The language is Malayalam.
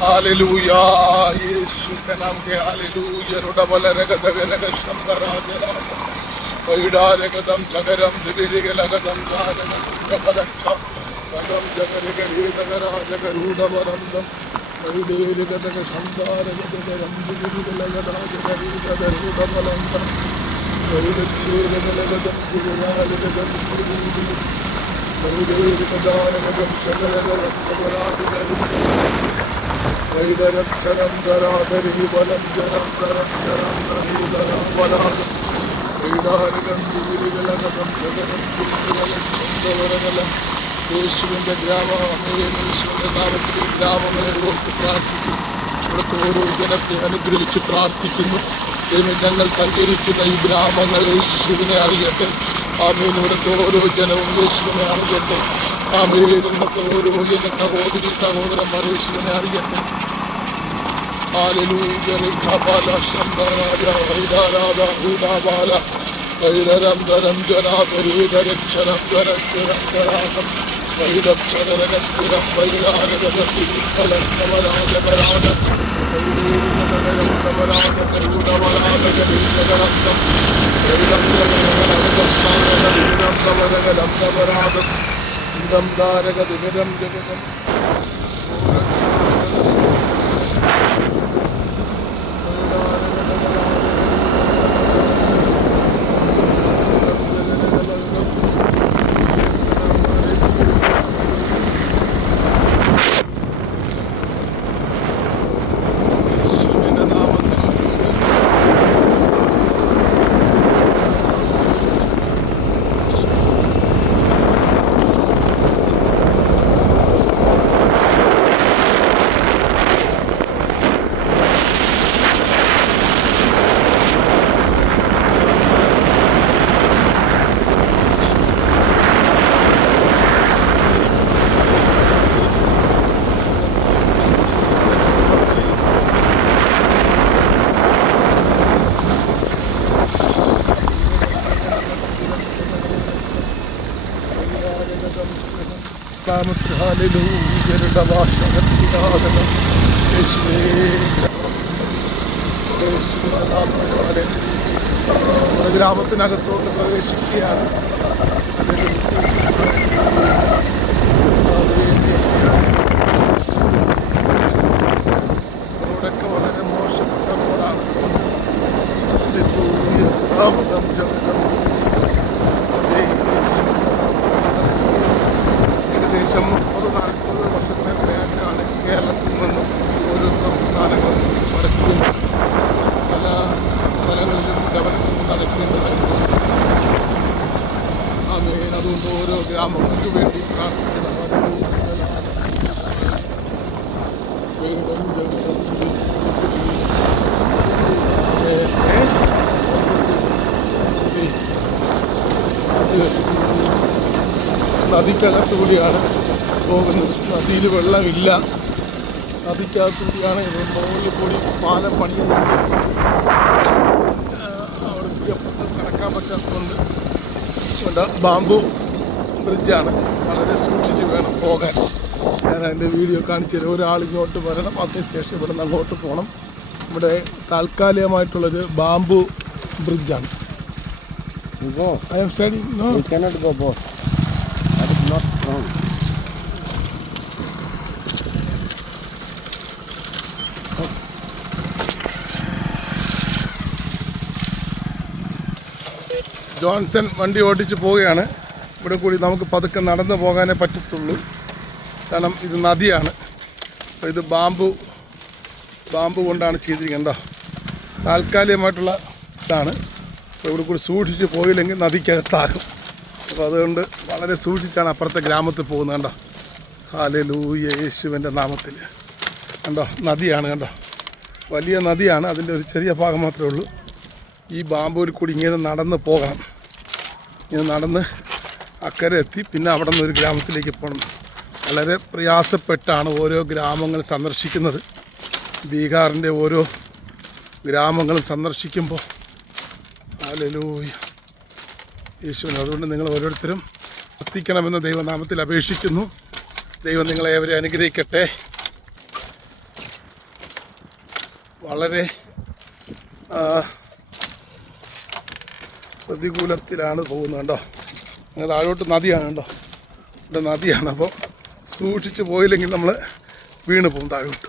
हालेलुया यीशु के नाम के हालेलुया रुडबलरगदगलगशम गराजला वैडारगदम जगरम दिविरिगलगदम जागदम पदम जगरिगरीदगराजगरूडवरन्दम वैडेरिगदगशम दारगदगरम दिविरिगलगदाजगरीदगरूडवरन्दम वैडच्छेरगलगदम दिविरालगदम वैडेरिगदारगदम शगलगदम वैदरक्षरं धराधरि बलं जरं धरक्षरं धरीधरं बलाद वैडारगं दिविरिगलगदं जगदं ചിന്തവരകലം യേശുവിൻ്റെ യേശുവിൻ്റെ നാമത്തിൽ ഗ്രാമങ്ങളെ ഓർത്ത് പ്രാർത്ഥിക്കുന്നു. ഇവിടുത്തെ ഓരോ ജനത്തെ അനുഗ്രഹിച്ച് പ്രാർത്ഥിക്കുന്നു. ഞങ്ങൾ സഞ്ചരിക്കുന്ന ഈ ഗ്രാമങ്ങൾ യേശുവിനെ അറിയട്ടെ. ആമേൻ. ഇവിടുത്തെ ഓരോ ജനവും യേശുവിനെ അറിയട്ടെ. ആമേൻ. ഇന്നത്തെ ഓരോ എൻ്റെ സഹോദരി സഹോദരന്മാർ യേശുവിനെ അറിയട്ടെ. हालेलुया रेखाबाला शंभराजा वैदाराजा हूदाबाला वैदरम दरम जनादरी दरक्षरम दरक्षरम दरागम वैदक्षरगतिरम वैदारगति फलं कमराज बराज वैदरम कमराज करुणवराज गरीबगरंदम वैदम जगरगलगम चांगलगम कमरगलम कमराज इदम दारगदिगम जगदम ഗ്രാമത്തിനകത്തോട്ട് പ്രവേശിക്കുകയാണ്. റോഡൊക്കെ വളരെ മോശപ്പെട്ട റോഡാണ്. ഏകദേശം 30-40 വർഷത്തെ ബാക്കാണ് കേരളത്തിൽ നിന്നും ഓരോ സംസ്ഥാനങ്ങളും നടക്കുന്നത്. പല സ്ഥലങ്ങളിലും ഡെവലപ്മെൻറ്റ് നടക്കേണ്ടതായിരുന്നു. ആമേൻ. അതുകൊണ്ട് ഓരോ ഗ്രാമങ്ങൾക്ക് വേണ്ടി പ്രാർത്ഥിക്കണം. നദിക്കകത്തു കൂടിയാണ് പോകുന്നത്. നദിയിൽ വെള്ളമില്ല. നദിക്കകത്തു കൂടിയാണ് ഇത്. മുകളിൽ കൂടി പാലം പണിയുന്നത്. അവിടെ കൂടി അപ്പുറത്ത് നടക്കാൻ പറ്റാത്തതുകൊണ്ട് ബാംബു ബ്രിഡ്ജാണ്. വളരെ സൂക്ഷിച്ച് വേണം പോകാൻ. ഞാൻ അതിൻ്റെ വീഡിയോ കാണിച്ചത്. ഒരാൾ ഇങ്ങോട്ട് വരണം, അതിനുശേഷം ഇവിടെ നിന്ന് അങ്ങോട്ട് പോകണം. ഇവിടെ താൽക്കാലികമായിട്ടുള്ളൊരു bamboo ബ്രിഡ്ജാണ്. I am studying. No. You cannot go both. That is not wrong. Johnson വണ്ടി ഓടിച്ച് പോവുകയാണ്. ഇവിടെ കൂടി നമുക്ക് പതുക്കെ നടന്നു പോകാനേ പറ്റത്തുള്ളൂ. കാരണം ഇത് നദിയാണ്. അപ്പോൾ ഇത് ബാമ്പു കൊണ്ടാണ് ചെയ്തിരിക്കുന്നത്. താൽക്കാലികമായിട്ടുള്ള ഇതാണ്. അപ്പോൾ ഇവിടെ കൂടി സൂക്ഷിച്ച് പോയില്ലെങ്കിൽ നദിക്കകത്താകും. അപ്പോൾ അതുകൊണ്ട് വളരെ സൂക്ഷിച്ചാണ് അപ്പുറത്തെ ഗ്രാമത്തിൽ പോകുന്നത്. കണ്ടോ? ഹല്ലേലൂയ യേശുവിൻ്റെ നാമത്തിൽ. കണ്ടോ? നദിയാണ്. കണ്ടോ? വലിയ നദിയാണ്. അതിൻ്റെ ഒരു ചെറിയ ഭാഗം മാത്രമേ ഉള്ളൂ. ഈ ബാമ്പൂരിൽ കൂടി ഇങ്ങനെ നടന്ന് പോകണം. ഇങ്ങനെ നടന്ന് അക്കരെ എത്തി പിന്നെ അവിടെ നിന്ന് ഒരു ഗ്രാമത്തിലേക്ക് പോകണം. വളരെ പ്രയാസപ്പെട്ടാണ് ഓരോ ഗ്രാമങ്ങൾ സന്ദർശിക്കുന്നത്. ബീഹാറിൻ്റെ ഓരോ ഗ്രാമങ്ങളും സന്ദർശിക്കുമ്പോൾ ഹല്ലേലൂയ യേശുവിനെ. അതുകൊണ്ട് നിങ്ങൾ ഓരോരുത്തരും പ്രാർത്ഥിക്കണമെന്ന് ദൈവനാമത്തിൽ അപേക്ഷിക്കുന്നു. ദൈവം നിങ്ങളെ അവരെ അനുഗ്രഹിക്കട്ടെ. വളരെ പ്രതികൂലത്തിലാണ് പോകുന്നത് കേട്ടോ. അങ്ങനെ താഴോട്ട് നദിയാണ് കേട്ടോ, ഇവിടെ നദിയാണ്. അപ്പോൾ സൂക്ഷിച്ച് പോയില്ലെങ്കിൽ നമ്മൾ വീണ് പോകും താഴോട്ട്.